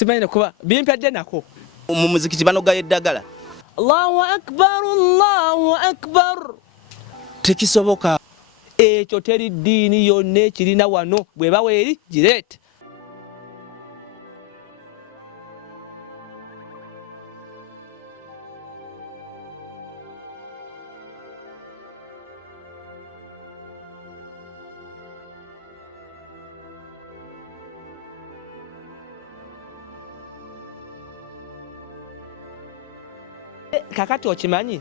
simanyi kuba bimpedde nako mu muzikiti banogayo eddagala. Allahu akbar, Allahu akbar. Tekisoboka. Ekyo teri ddiini yonna ekirina wano, bwe bawa eri gireete. Kakati okimanyi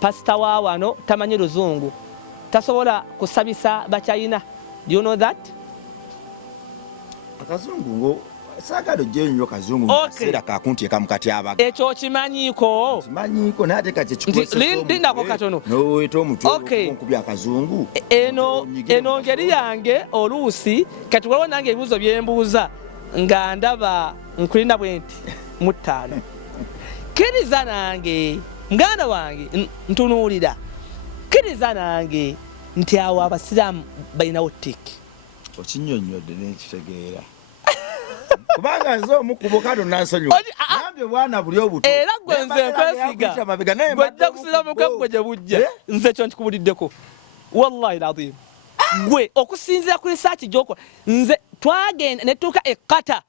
pasita wa wano tamanyi luzungu, tasobola kusabisa bachayina. Do you know that? Akazungu ngo sagalo jenyo kazungu sera kakunti ekamukati abaga. Ekyo okimanyiko? Kimanyiko nate kati chikwese. Lindako katono. No eto mutwe onkubya akazungu. Eno ngeri yange oluusi kati waliwo nange ebibuuzo byembuuza nga ndaba nkulina bwenti mu ttaano. Kiriza nange muganda wange ntunuulira, kiriza nange nti awo abasiraamu balinawo tiki. Okinyonnyodde n'ekitegeera. Kubanga nze omukubo kado nansonyiwa. Nambe bwana buli obuto. Era gwe nze nkwesiga. Gwojja kusiramuka gwe gye bujja. Nze kyo nkikubuliddeko. Wallahi alazim. Gwe okusinzira ku research gy'okola. Nze twagenda ne tuuka ekkata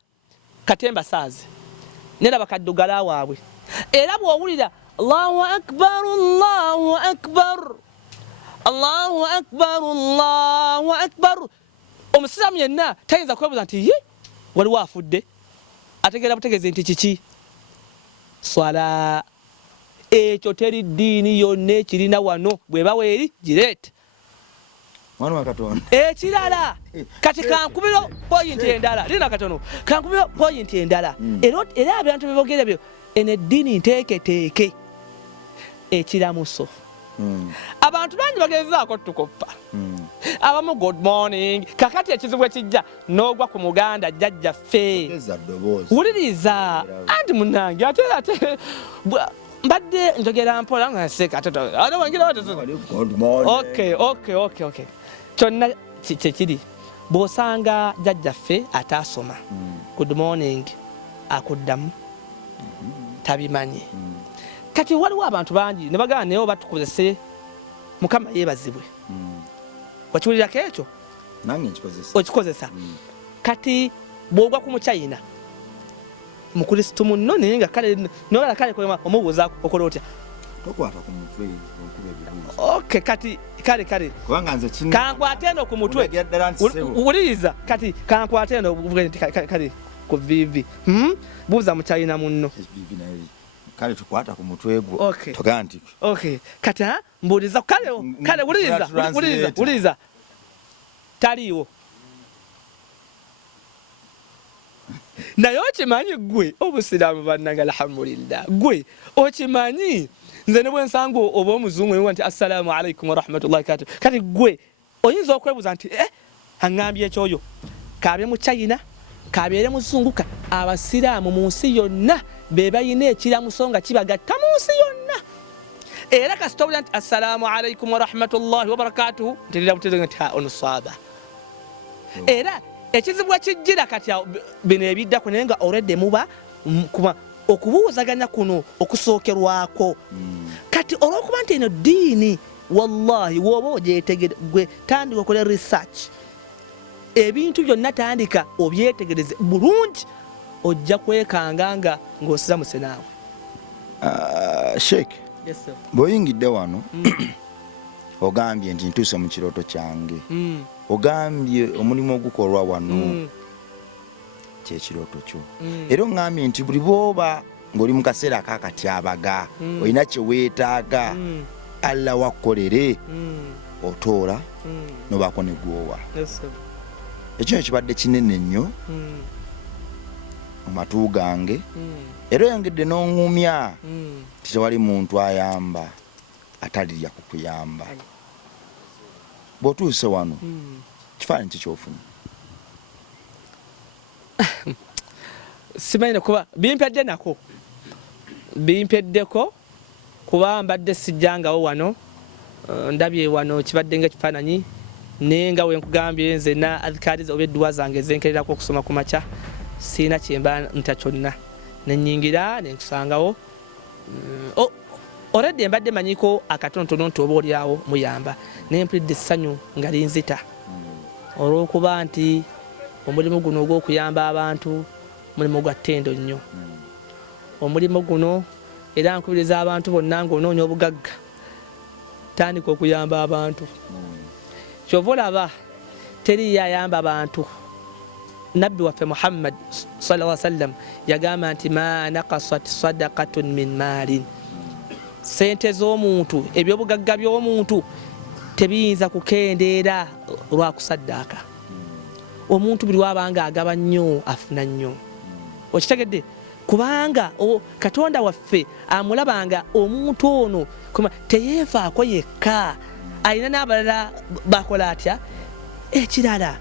Katemba saazi. Neraba kaddugala waabwe. Era bw'owulira Allahu akbar, Allahu akbar, Allahu akbar, Allahu akbar, omusiraamu yenna tayinza kwebuuza nti ye waliwo afudde, ategeera butegeeze nti kiki swala. Ekyo teri ddiini yonna ekirina wano, bwe bawa eri gireete. Mwana wa Katonda. Ekirala kati kankubiro point endala lina katono, kankubiro point endala. Era abantu bebogera byo ene ddiini nteeketeeke ekiramuso. Abantu bangi bagezaako tukoppa. Abamu good morning. Kakati ekizibu ekijja n'ogwa ku muganda jjajjaffe. Wuliriza anti munnange ate mbadde njogera mpola nga nseka okay. Kyonna kyekiri bw'osanga jjajjaffe ataasoma good morning akuddamu tabimanyi. Kati waliwo abantu bangi ne bagana naye batukozese Mukama yeebazibwe. Wakiwulirako ekyo? Nange nkikozesa. Okikozesa. Kati bw'ogwa ku muchayina mukrisitu munno naye nga kale nolala kale kwema omubuuza okola otya? Tokwata ku mutwe okube ebibuuzo. Okay, kati kale. Kubanga nze kintu. Kankwate eno ku mutwe. Wuliriza kati kankwate eno kale ku vivi. Buuza muchayina munno. Vivi naye. Kale tukwata ku mutwe gwo. Okay. Toganti. Okay. Kati mbuuliza kale wuliriza. Taliwo. Naye okimanyi gwe obusiraamu bannanga alhamdulillah. Gwe okimanyi nze ne bwe nsanga oba omuzungu ne nti assalamu alaikum wa rahmatullahi wa barakatuh. Kati gwe oyinza okwebuuza nti aŋŋambye ekyoyo kaabye mu China kabeere muzunguka abasiraamu mu nsi yonna be bayina ekiramuso nga kibagatta mu nsi yonna. Era kasitowulira nti assalamu alaikum wa rahmatullahi wa barakatuh nterera butegeeza nti ono swaaba. Era ekizibu ekijjira kati bino ebiddako naye nga already muba okubuuzaganya kuno okusookerwako. Kati olw'okuba nti eno ddiini wallahi woba ogyetegere gwe tandika okole research ebintu byonna tandika obyetegereze bulungi ojja kwekanga ng'osiramuse naawe. Sheikh, yes sir. Bw'oyingidde wano ogambye nti ntuuse mu kirooto kyange. Ogambye omulimu ogukolwa wano kyekirooto kyo. Era ongambye nti buli bw'oba ng'oli mu kaseera akakatyabaga olina kye weetaaga Allah wakkolere otoola n'obaako ne gwowa. Ekyo ekibadde kinene nnyo mu matu gange. Era oyongedde n'oŋŋumya nti tewali muntu ayamba atalirya kukuyamba. Bw'otuuse wano kifaananyi ki ky'ofunye? Simanyi kuba bimpeddeko kuba mbadde sijjangawo wano. Ndabye wano kibadde nga kifaananyi naye nga we nkugambye nze na adhikaari oba edduwa zange zenkererako okusoma ku makya sina kyemba ntakyonna nenyingira nenkusangawo already mbadde manyiko akatonotono nti oba olyawo muyamba nempulidde essanyu nga linzita olw'okuba nti omulimu guno ogw'okuyamba abantu mulimu gwa ttendo nnyo omulimu guno era nkubiriza abantu bonna ng'onoonya obugagga tandika okuyamba abantu kyova olaba teriyo ayamba abantu nabbi waffe Muhammad sallallahu alaihi wasallam yagamba nti ma naqasat sadaqatun min maalin sente z'omuntu ebyobugagga by'omuntu tebiyinza kukendeera lwa kusaddaaka omuntu buli wabanga agaba nnyo afuna nnyo okitegedde kubanga Katonda waffe amulabanga omuntu ono teyeefaako yekka alina n'abalala bakola atya ekirala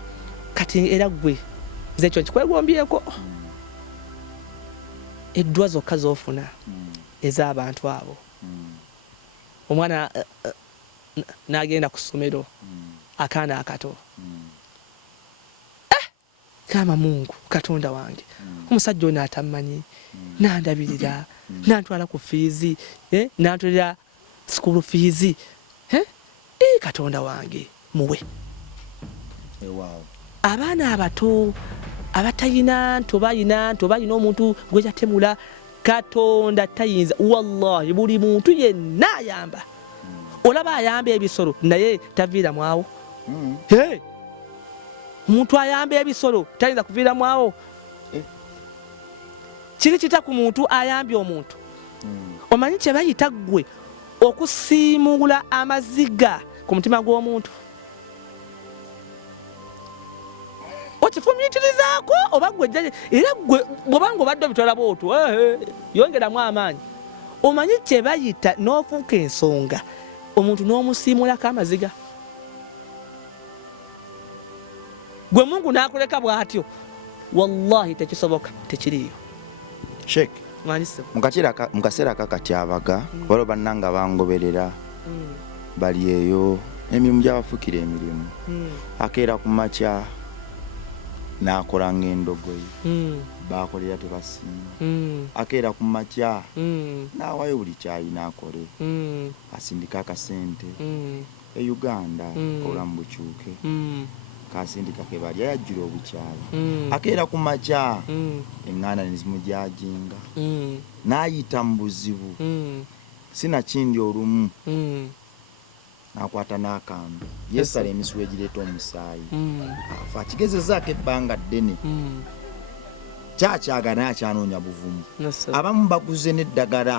kati era gwe nze ekyo nkikwegombyeko eddwa zokka z'ofuna ez'abantu abo omwana n'agenda ku ssomero akaana akato kama Mungu Katonda wange omusajja ono atammanyi nandabirira nantwala ku fiizi nantwalira school fiizi Katonda wange muwe abaana abato abatayina ntobayina omuntu gwe yatemula Katonda tayinza wallahi buli muntu yenna ayamba olaba ayamba ebisolo naye taviira mwawo omuntu ayamba ebisolo tayinza kuviira mwawo kiri kita ku muntu ayambye omuntu omanyi kye bayita ggwe okusiimula amaziga ku mutima gw'omuntu okifumiitirizaako oba gwe era gwe bwobanga obadde obitola bwotyo yongeramu amaanyi omanyi kye bayita n'ofuuka ensonga omuntu n'omusiimulako amaziga gwe Mungu n'akuleka bw'atyo wallahi tekisoboka tekiriyo Sheikh mu kaseera kakati abaga waliwo bannanga bangoberera bali eyo emirimu gy'abafuukira emirimu akeera ku makya n'akola ng'endogoyi bakolera tebasiima akeera ku makya n'awayo buli kyayina akole asindika akasente e Uganda obulamu bukyuke kasindika ke bali yajjira obukyala akeera ku makya eŋŋanda ne zimujajinga n'ayita mu buzibu sinakindi olumu n'akwata n'akambe yesala emisuwa egireeta omusaayi afa akigezezaako ebbanga ddene kyakyagala naye akyanoonya buvumu abamu baguze n'eddagala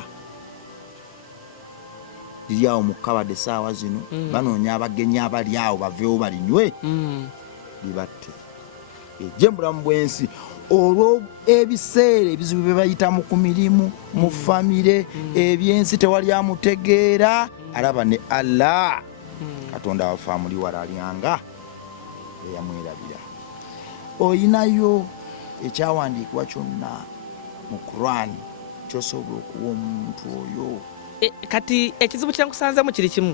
liri awo mu kabadde essaawa zino banoonya abagenyi abali awo baveewo balinywe libatte ejje mu bulamu bw'ensi olwo ebiseera ebizibu bye bayitamu ku mirimu mu famire ebyensi tewali amutegeera alaba ne Allah Katonda waffe amuli wala alyanga eyamwerabira oyinayo ekyawandiikibwa kyonna mu Quran kyosobola okuwa omuntu oyo kati ekizibu kyankusanzemu kiri kimu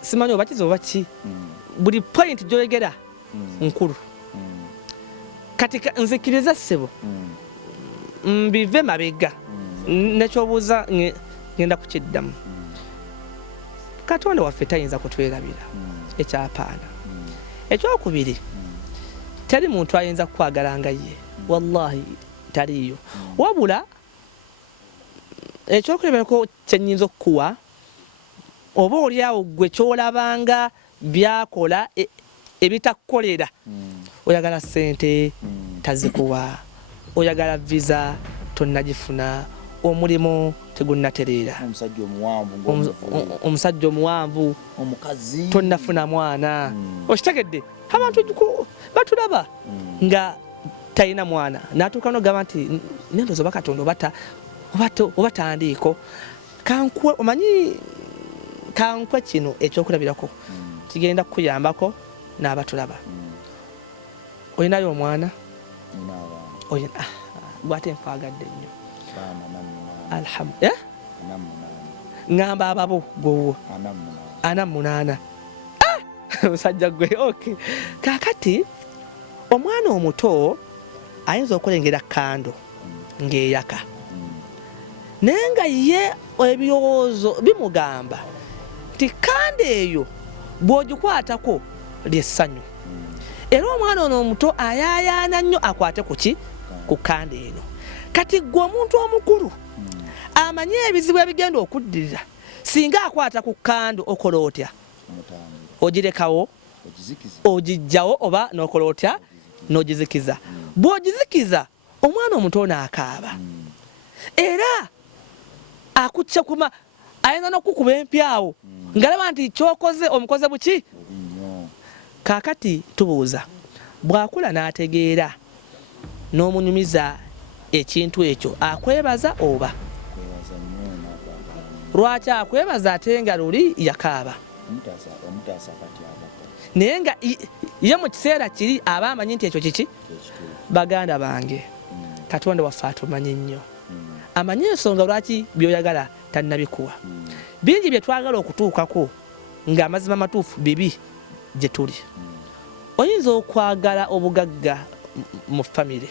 simanyi oba kizibu ki buli point gyoyogera nkulu kati nzikiriza ssebo mbive mabega nekyobuuza ngenda kukiddamu Katonda waffe tayinza kutwerabira ekyapaana ekyokubiri teri muntu ayinza kukwagala nga ye wallahi taliyo wabula ekyokuleberako kyenyinza okukuwa oba oliawo gwe kyolabanga byakola ebitakukolera oyagala sente tazikuwa oyagala visa tonnagifuna omulimu tegunnatereera omusajja omuwanvu omukazi tonnafuna mwana okitegedde abantu batulaba nga talina mwana n'atuuka n'ogamba nti nendoza oba Katonda oba tandiiko kankwe omanyi kankwe kino ekyokulabirako kigenda kukuyambako n'abatulaba olinayo omwana gwate nkwagadde nnyo alhamdulillah ngamba ababo gwowo 48 musajja gwe okay kakati omwana omuto ayinza okulengera kando ng'eyaka naye nga ye ebirowoozo bimugamba nti kando eyo bw'ogikwatako lyessanyu era omwana ono omuto ayaayaana nnyo akwate kuki ku kando eno kati gwe omuntu omukulu amanyi ebizibu ebigenda okuddirira singa akwata ku kando okola otya ogirekawo ogijjawo oba n'okola otya n'ogizikiza bw'ogizikiza omwana omuto n'akaaba era akutya kuma ayinza n'okukuba empyawo ngalaba nti kyokoze omukoze buki kaakati tubuuza bw'akula n'ategeera n'omunyumiza ekintu ekyo akwebaza oba lwaki akwebaza ate nga luli yakaaba naye nga ye mu kiseera kiri aba amanyi nti ekyo kiki baganda bange Katonda waffe atumanyi nnyo amanyi ensonga lwaki byoyagala tannabikuwa bingi bye twagala okutuukako ng'amazima matuufu bibi gye tuli oyinza okwagala obugagga mu famire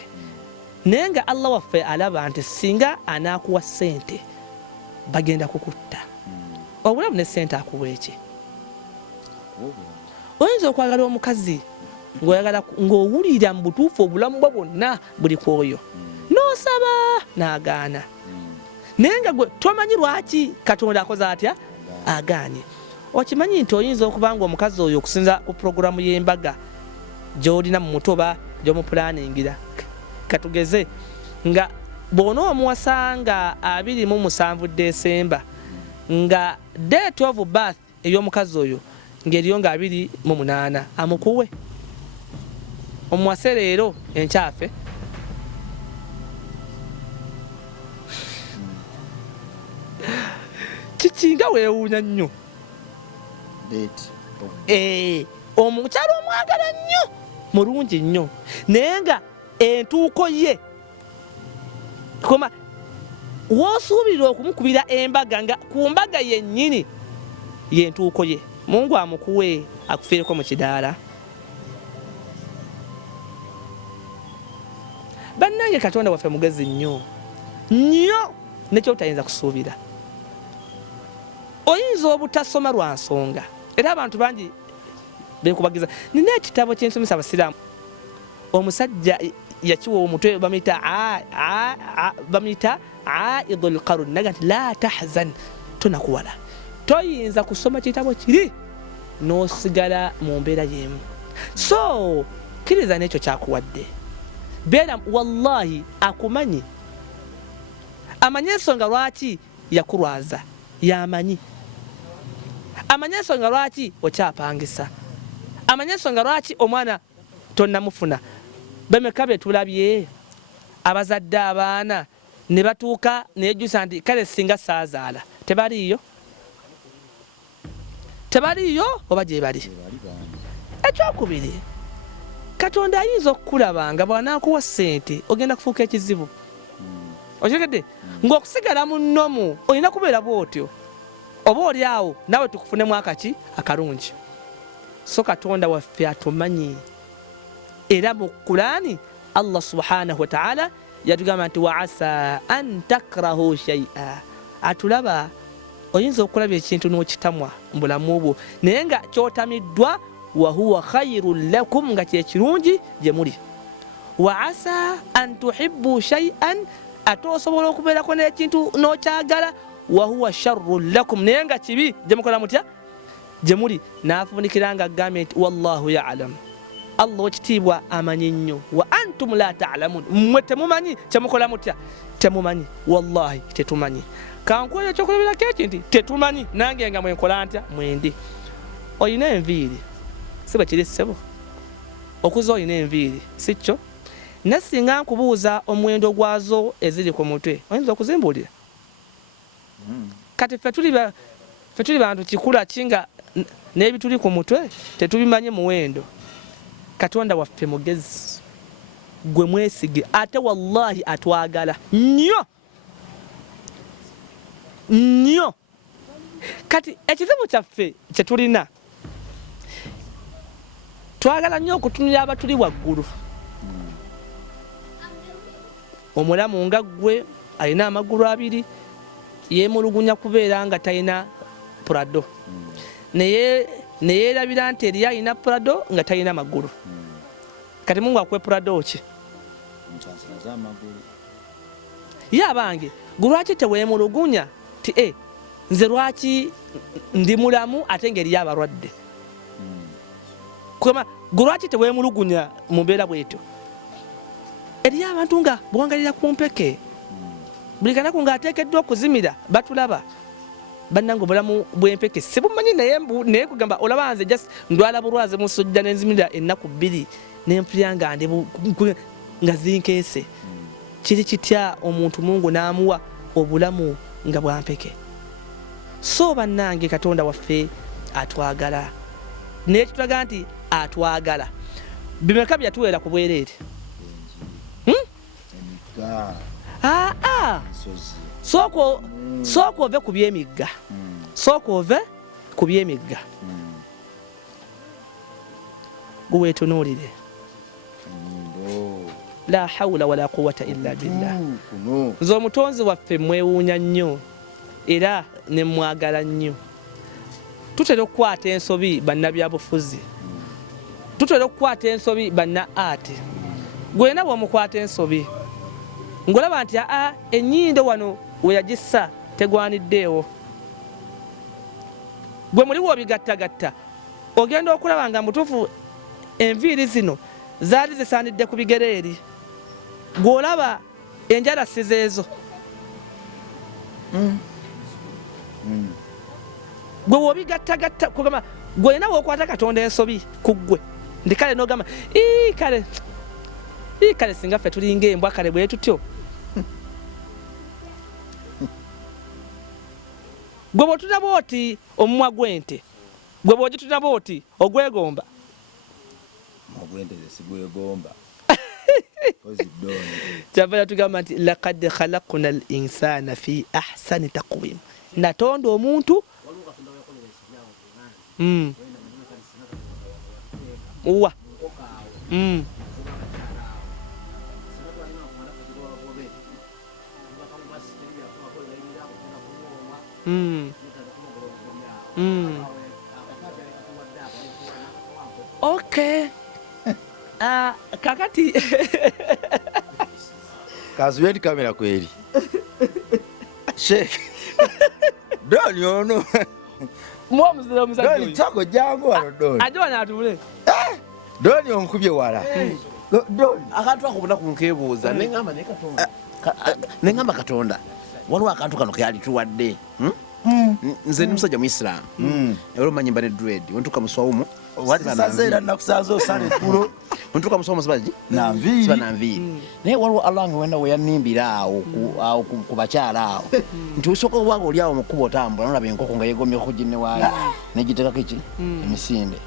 naye nga Allah waffe alaba nti singa anaakuwa ssente bagenda kukutta obulamu ne ssente akuwa eki oyinza okwagala omukazi ng'owulira mu butuufu obulamu bwe bwonna buli kwoyo n'osaba n'agaana naye nga gwe tomanyi lwaki Katonda akoze atya agaanye okimanyi nti oyinza okuba nga omukazi oyo okusinza ku puroguramu y'embaga gy'olina mu muto oba gy'omupulaningira katugeze nga bw'ona omuwasa nga 27 Desemba nga date of birth ey'omukazi oyo ng'eriyo nga 28 amukuwe omuwase leero enkyafe kikinga weewuunya nnyo omukyalo omwagala nnyo mulungi nnyo naye nga entuuko ye koma woosuubirira okumukubira embaga nga ku mbaga yennyini yentuuko ye Mungu amukuwe akufiireko mu kidaala bannange Katonda waffe mugezi nnyo nekyo otayinza kusuubira oyinza obutasoma lwa nsonga era abantu bangi bekubagiza nina ekitabo kyensomesa abasiraamu omusajja yakiwa omutwe bamuyita aidul qarun naga nti la tahzan tonakuwala toyinza kusoma kitabo kiri n'osigala mu mbeera y'emu so kiriza n'ekyo kyakuwadde beera wallahi akumanyi amanyi ensonga lwaki yakulwaza yamanyi amanyi ensonga lwaki okyapangisa amanyi ensonga lwaki omwana tonnamufuna bemeka be tulabye abazadde abaana ne batuuka nejusa nti kale singa saazaala tebaliyo oba gye bali ekyokubiri Katonda ayinza okukulabanga bw'anaakuwa ssente ogenda kufuuka ekizibu okitegedde ng'okusigala mu nnomu olina kubeera bw'otyo oba oli awo nawe tukufunemu akaki akalungi so Katonda waffe atumanyi era mu Qur'ani Allah subhanahu wa ta'ala yatugamba nti wa asa an takrahu shay'a atulaba oyinza okulaba ekintu n'okitamwa mu bulamu bwo naye nga kyotamiddwa wa huwa khayrun lakum nga kyekirungi gye muli wa asa an tuhibbu shay'an ate osobola okubeerako n'ekintu n'okyagala wa huwa sharrun lakum naye nga kibi gye mukola mutya gye muli n'afunikira nga agambye nti wallahu ya'lam Allah okitiibwa amanyi nnyo wa antum la ta'lamun mmwe temumanyi kyemukola mutya temumanyi wallahi tetumanyi kankoyo ekyokulabirako eki nti tetumanyi nange nga mwenkola ntya mwendi olina enviiri si bwe kiri ssebo okuza olina enviiri si kyo nasinga nkubuuza omuwendo gwazo eziri ku mutwe oyinza okuzimbuulira kati ffe tuli bantu kikula kinga n'ebituli ku mutwe tetubimanyi muwendo Katonda waffe mugezi gwe mwesige ate wallahi atwagala nnyo kati ekizibu kyaffe kye tulina twagala nnyo okutunira abatuli waggulu omulamu nga ggwe alina amagulu abiri yeemulugunya kubeera nga talina Prado naye yeerabira nti eriyo alina Prado nga talina magulu kati Mungu akwe Prado ki ye abange gwe lwaki teweemulugunya ti nze lwaki ndi mulamu ate ng'eriyo abalwadde kugamba gwe lwaki teweemulugunya mu mbeera bwetyo eriyo abantu nga buwangalira ku mpeke buli kanaku ng'ateekeddwa okuzimira batulaba bannange obulamu bw'empeke sibumanyi naye kugamba olaba nze just ndwala bulwaze musujja nenzimira ennaku 2 n'empulira nga zinkeese kiri kitya omuntu Mungu n'amuwa obulamu nga bwampeke so bannange Katonda waffe atwagala naye tulaga nti atwagala bimeka byatuweera ku bwereere sooka ove ku by'emigga sooka ove ku by'emigga gwe weetunuulire la hawla wala quwwata illa billah nze omutonzi waffe mwewuunya nnyo era ne mwagala nnyo tutera okukwata ensobi bannabyabufuzi tutera okukwata ensobi banna ate gwena bw'omukwata ensobi ngolaba nti ennyindo wano weyagissa tegwaniddeewo gwe muli w'obigattagatta ogenda okulaba nga mutuufu enviiri zino zaali zisaanidde ku bigere eri gw'olaba enjala sizeezo gwe w'obigattagatta kugamba gwena bw'okwata Katonda ensobi ku ggwe ndi kale n'ogamba kale singa ffe tulinga embwa kale bwe tutyo gwe bw'otulaba oti omumwa gw'ente gwe bw'ogitulaba oti ogwegomba kyava tugamba nti laqad khalaqna al insana fi ahsani taqwim natonda omuntu wa okay kakati kazubyendi kamera kweri Sheikh Doni ono mwamuzira omusajja Doni tako jangu wano Doni ajo natule Doni onkubye wala Doni akantu akubona ku nkebuuza nengamba Katonda waliwo akantu kano keyali tuwadde nze ndi musajja Muisiraamu era omanyi mba ne dread wentuka muswawumu watisazeera nakusanza osale tulo wentuka muswawumu sibaji nanviiri naye waliwo Allah nga wenda weyanimbira awo ku bakyala awo nti osooka obwanga oli awo mukuba otambula nolaba enkoko nga yegomyeko ku ginne waayo negitekako eki emisinde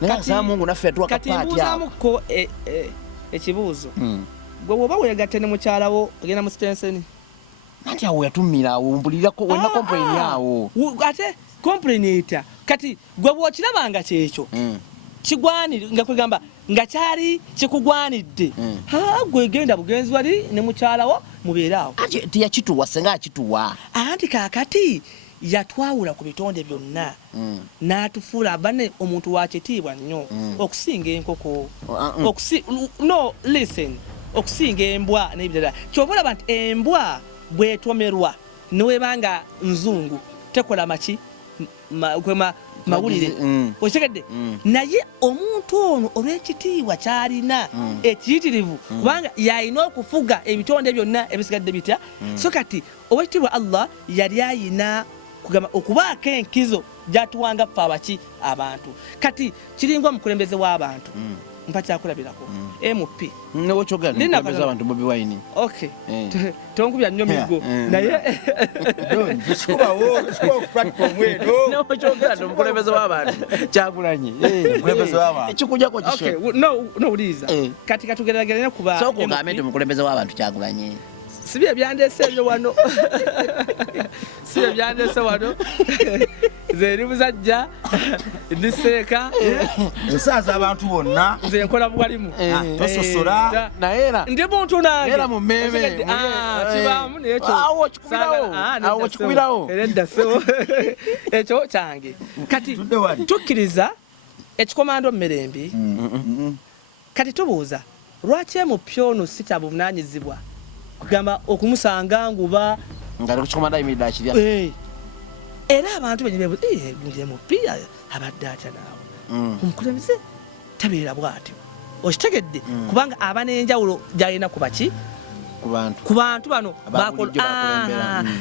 naye asaba Mungu naffe yatuwa kapaati awo kati mbuuzaamuko ekibuuzo gwe bw'oba weegatte ne mukyalawo ogenda mu sitenseni nanti awo yatumira awo mpulirako wena complain awo ate complain eta kati gwe bw'okirabanga kyekyo kigwanira nga kwegamba nga kyali kikugwanidde gwe genda bugenzi wali ne mukyalawo mubeeraawo tiyakituwa senga akituwa anti kaakati yatwawula ku bitonde byonna n'atufuula abane omuntu wa kitiibwa nnyo okusinga enkoko okusinga embwa n'ebirala ky'oba olaba nti embwa bwetomerwa newebanga nzungu tekola maki mawulire okitegedde naye omuntu ono olw'ekitiibwa kyalina ekiyitirivu kubanga yalina okufuga ebitonde byonna ebisigadde bitya so kati owekitiibwa Allah yali ayina kugamba okubaako enkizo gyatuwanga ffe abaki abantu kati kiringa omukulembeze w'abantu mpa kyakulabirako MP newokyogera abantu Bobi Wine okay tonkubya nnyo migo naye newokyogera omukulembeze w'abantu Kyagulanyi ekikujjako okay no uliza kati katugeragere kuba soko ngambe nti omukulembeze w'abantu Kyagulanyi sibye byandese ebyo wano sibye byandese wano nze ndi musajja ndi seeka nsaaza abantu bonna nze nkola bwalimu tososola naera ndi muntu nange era mu mmeme kibaamu nekyo awo kikubirawo eredda so ekyo kyange kati tudde wali tukkiriza ekikomando Mmerembi kati tubuuza lwaki mu pyono si kya buvunaanyizibwa kugamba okumusanga nguba ngalo kikomanda imida akirya era abantu benyebebuza nje mupiira abadde atya naawe omukulembeze tabeera bw'atyo okitegedde kubanga aba n'enjawulo gy'alina ku baki ku bantu bano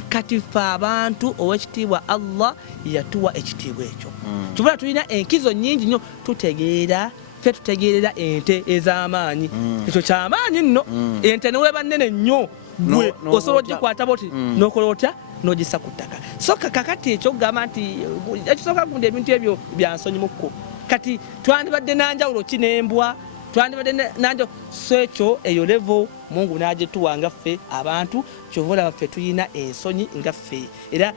kati ffe abantu ow'ekitiibwa Allah yatuwa ekitiibwa ekyo tubula tulina enkizo nnyingi nnyo tutegeerera ente ez'amaanyi ekyo ky'amaanyi nno ente neweeba nnene nnyo gwe osobola ogikwata boti n'okola otya n'ogissa ku ttaka so kakati ekyo kugamba nti ekisooka gundi ebintu ebyo byansonyi mukko kati twandibadde nanjawulo ki n'embwa twandibadde nanjawulo so ekyo eyo levo Mungu n'agituwa nga ffe abantu kyobola ffe tuyina ensonyi nga ffe era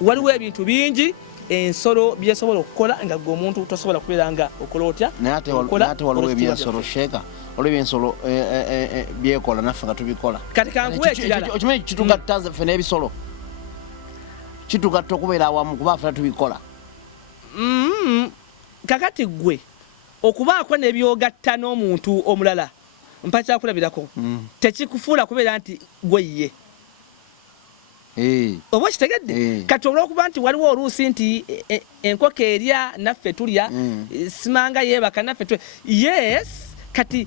waliwo ebintu bingi ensolo byesobola okukola nga gwe omuntu tosobola kubeera nga okola otya naye ate waliwo ebyensolo sheeka waliwo ebyensolo byekola naffe nga tubikola kati kanguwe ekirala okimanyi kitugatta ffe n'ebisolo kitugatta okubeera awamu kuba ffe tubikola kakati gwe okubaako n'ebyogatta n'omuntu omulala mpa kyakulabirako tekikufuula kubeera nti gwe ye oba kitegedde kati olw'okuba nti waliwo oluusi nti enkoko erya naffe tulya simanga yeebaka naffe yes kati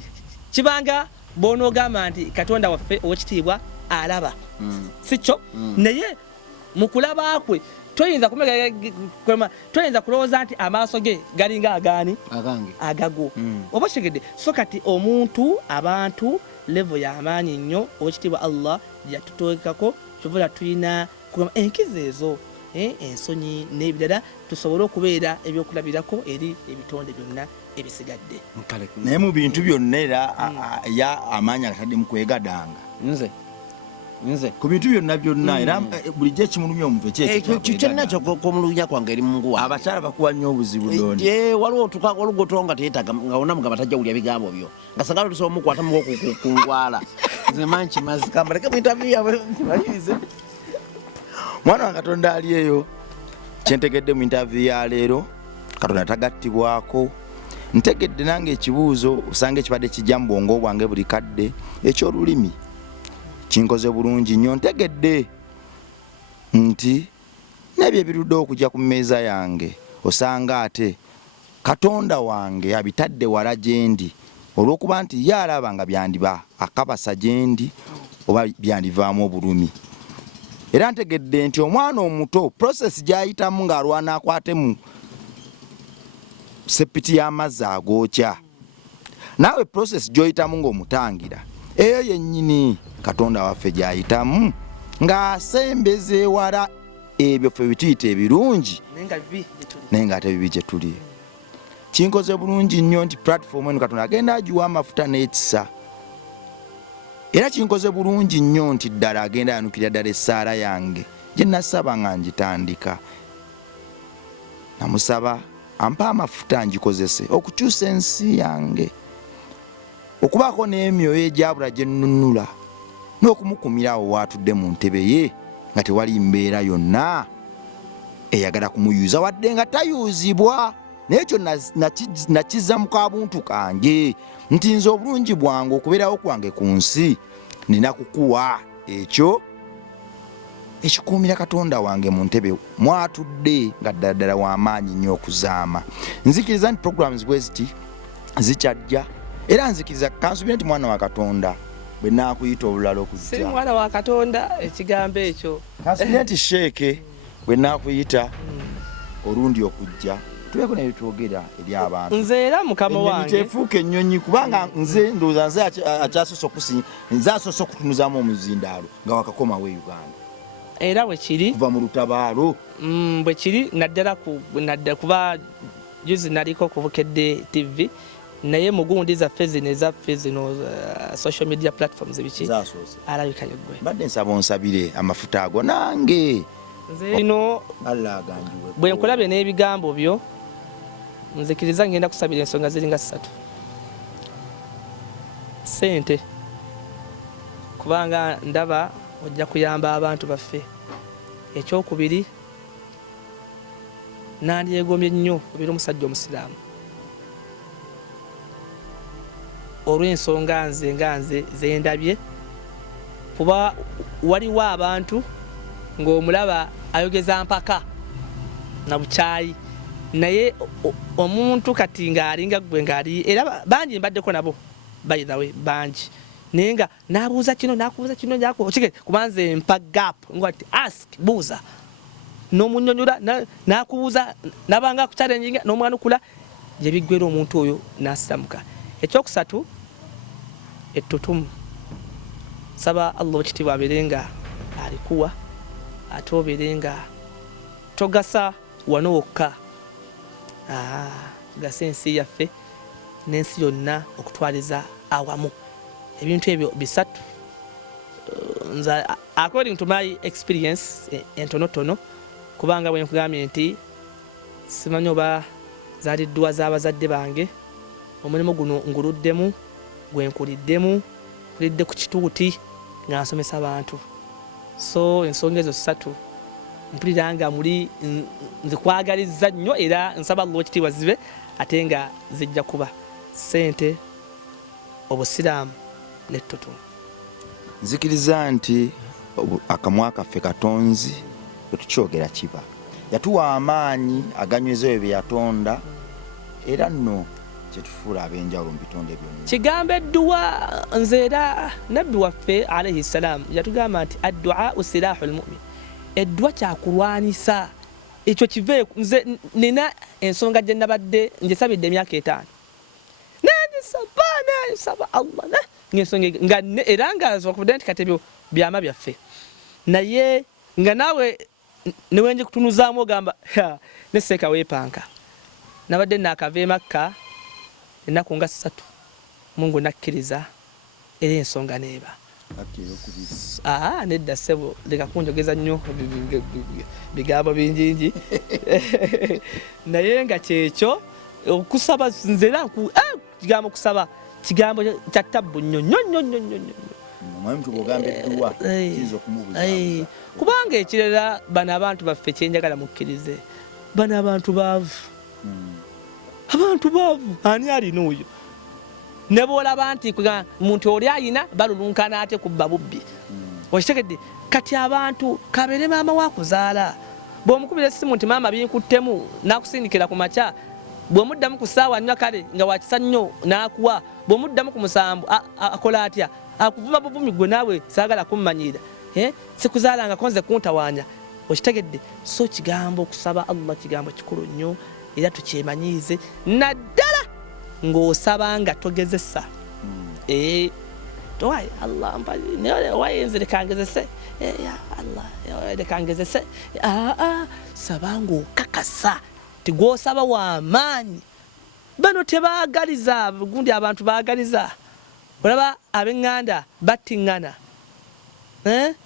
kibanga boonoogamba nti Katonda waffe ow'ekitiibwa alaba sikyo naye mu kulaba kwe toyinza kulowooza nti amaaso ge galinga agago oba kitegedde so kati omuntu abantu levo y'amaanyi nnyo ow'ekitiibwa Allah yatuteekako kyovula tulina kugamba enkizo ezo ensonyi n'ebirala tusobole okubeera ebyokulabirako eri ebitonde byonna ebisigadde naye mu bintu byonna era ya amaanyi agatadde mu kwegadanga nze ku bintu byonna era bulijjo ekimulumya omuntu kyonna kyokomulunya kwange eri Mungu wange abakyala bakuwa nnyo obuzibu doni waliwo gotonga nga teyeetaga nga wonna mugamba tajja wulya bigambo byo nga sagala tusobola omukwatamu ku ngwala nze manyi kimazi kambaleke mu interview yawe kimalirize mwana wa Katonda ali eyo kyentegedde mu interview ya leero Katonda tagattibwako ntegedde nange ekibuuzo osanga ekibadde kijja mu bwongo bwange buli kadde eky'olulimi kinkoze bulungi nnyo ntegedde nti nebyo ebirudde okujja ku mmeeza yange osanga ate Katonda wange abitadde wala gyendi olw'okuba nti ye alaba nga byandiba akabasa gyendi oba byandivaamu obulumi era ntegedde nti omwana omuto process gy'ayitamu ng'alwana akwatemu sepiti y'amazzi agookya naawe process gy'oyitamu ng'omutangira eyo yennyini Katonda waffe gy'ayitamu ng'asembeza ewala ebyo ffe bituyita ebirungi naye ng'ate bibi gye tuli kinkoze bulungi nnyo nti platform eno Katonda agenda agiwa amafuta n'ekisa era kinkoze bulungi nnyo nti ddala agenda yanukirira ddala essaala yange gye nasaba nga ngitandika namusaba ampa amafuta ngikozese okukyusa ensi yange okubaako n'emyoyo egyabula gye nnunula n'okumukumirawo waatudde mu ntebe ye nga tewali mbeera yonna eyagala kumuyuuza wadde nga tayuuzibwa naye ekyo nakizza mu kabuntu kange nti nze obulungi bwange okubeerawo kwange ku nsi nina kukuwa ekyo ekikuumira Katonda wange mu ntebe mwatudde nga ddala w'amaanyi nnyo okuzaama nzikiriza nti programs bwe ziti zikyajja era nzikiriza kansubira nti mwana wa Katonda bwe naakuyita olulala okujja si mwana wa Katonda ekigambo ekyo kansubira nti sheeke bwe naakuyita olundi okujja tubeeko naye twogera eri abantu nze era mukama wange tefuuka ennyonyi kubanga nze ndowooza nze akyasoose okusinya nze asoose okutunuzaamu omuzindaalo nga wakakomawo Uganda era bwe kiri kuva mu lutabaalo bwe kiri naddala kuba juzi naliko ku Bukedde TV naye mugundi zaffe zino ezaffe zino social media platforms biki zasoose alabika yeggwe badde nsaba onsabire amafuta ago nange nze ino Allah aganjiwe bwe nkulabye n'ebigambo byo nzikiriza ngenda kusabira ensonga ziringa 3 sente kubanga ndaba ojja kuyamba abantu baffe ekyokubiri nandyegombye nnyo obira omusajja omusiraamu olw'ensonga nze zendabye kuba waliwo abantu ng'omulaba ayogeza mpaka na bukyayi naye omuntu kati ng'alinga gwe ng'ali era bangi mbaddeko nabo by the way bangi naye nga nabuuza kino nakubuuza kino kike kubanze mpa gap ngati ask buuza n'omunyonyola nakubuuza nabanga kuchallenging n'omwanukula gye biggwera omuntu oyo n'asiramuka. Ekyokusatu ettutumu saba Allah ekitiibwa abeerenga alikuwa ate obeerenga togasa wano wokka gasa ensi yaffe n'ensi yonna okutwaliza awamu ebintu ebyo bisatu nza according to my experience entonotono kubanga bwe nkugambye nti simanyi oba zaaliddwa z'abazadde bange omulimu guno nguluddemu gwenkuliddemu kulidde ku kituuti nga nsomesa abantu so ensonga ezo 3 mpulira nga muli nzikwagaliza nnyo era nsaba Allah ekitiibwa zibe ate nga zijja kuba sente obusiraamu n'ettutumu. Nzikiriza nti akamwa kaffe Katonzi bwe tukyogera kiba yatuwa amaanyi aganyweza ebyo bye yatonda era nno kyetufuula ab'enjawulo mu bitonde byonna. Kigambo edduwa nze era nabbi waffe alayhi salaam yatugamba nti addu'a silahul mu'min, edduwa kyakulwanisa ekyo kive. Nze nina ensonga gye nabadde ngisabidde emyaka 5 nagisaba Allah ng'ensonga nga era nga zokubudde nti kati ebyo byama byaffe naye nga nawe newenje kutunuzaamu ogamba neseka weepanka nabadde nakava Makka ennaku nga 3 Mungu nakkiriza era ensonga neeba nedda ssebo leka kunjogeza nnyo bigambo bingingi naye nga kyekyo okusaba nzera kigambo kusaba kigambo kya ttabu nnyo kubanga ekirera bano abantu baffe kyenjagala mukkirize bano abantu baavu ani alina oyo ne boolaba nti muntu oli ayina balulunkana ate kubba bubbi okitegedde kati abantu kabeere maama wakuzaala bw'omukubira essimu nti maama binkuttemu nakusindikira ku makya bw'omuddamu ku ssaawa 4 kale nga wakisa nnyo n'akuwa bw'omuddamu ku 7 akola atya akuvuma buvumi gwe naawe saagala kummanyira sikuzaalanga konze kuntawaanya okitegedde. So kigambo okusaba Allah kigambo kikulu nnyo era tukyemanyiize naddala ng'osaba nga togezesa towaye Allah wayenze lekangezese ya Allah lekangezese saba ng'okakasa tigwosaba w'amaanyi. Bano tebaagaliza gundi abantu baagaliza olaba ab'eŋŋanda battiŋŋana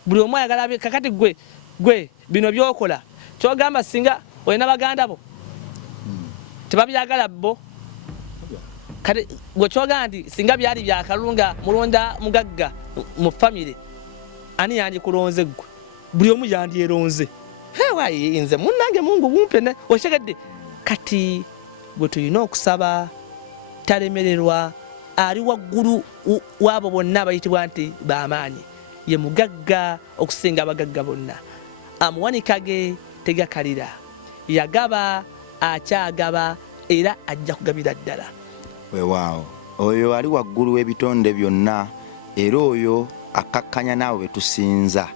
buli omu ayagala kakati gwe bino byokola kyogamba singa olina baganda bo tebabyagala bo kati gwe kyogamba nti singa byali byakalunga mulonda mugagga mu famire ani yandikulonze gwe buli omu yandyeronze wayi nze munnange Mungu gumpene okitegedde. Kati gwe tulina okusaba talemererwa ali waggulu wabo bonna abayitibwa nti b'amaanyi ye mugagga okusinga abagagga bonna amuwanikage tegakalira yagaba akyagaba era ajja kugabira ddala. Weewaawo oyo ali waggulu w'ebitonde byonna era oyo akakkanya naawe betusinza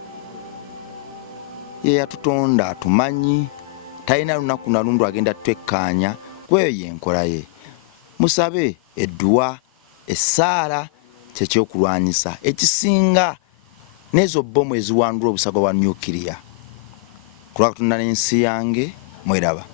ye yatutonda atumanyi talina lunaku na lumu agenda twekkaanya kweyo yenkola ye. Musabe edduwa essaala kyekyokulwanyisa ekisinga n'ezo bbomu eziwandula obusago bwa nyukiriya kulwa Katonda n'ensi yange mweraba.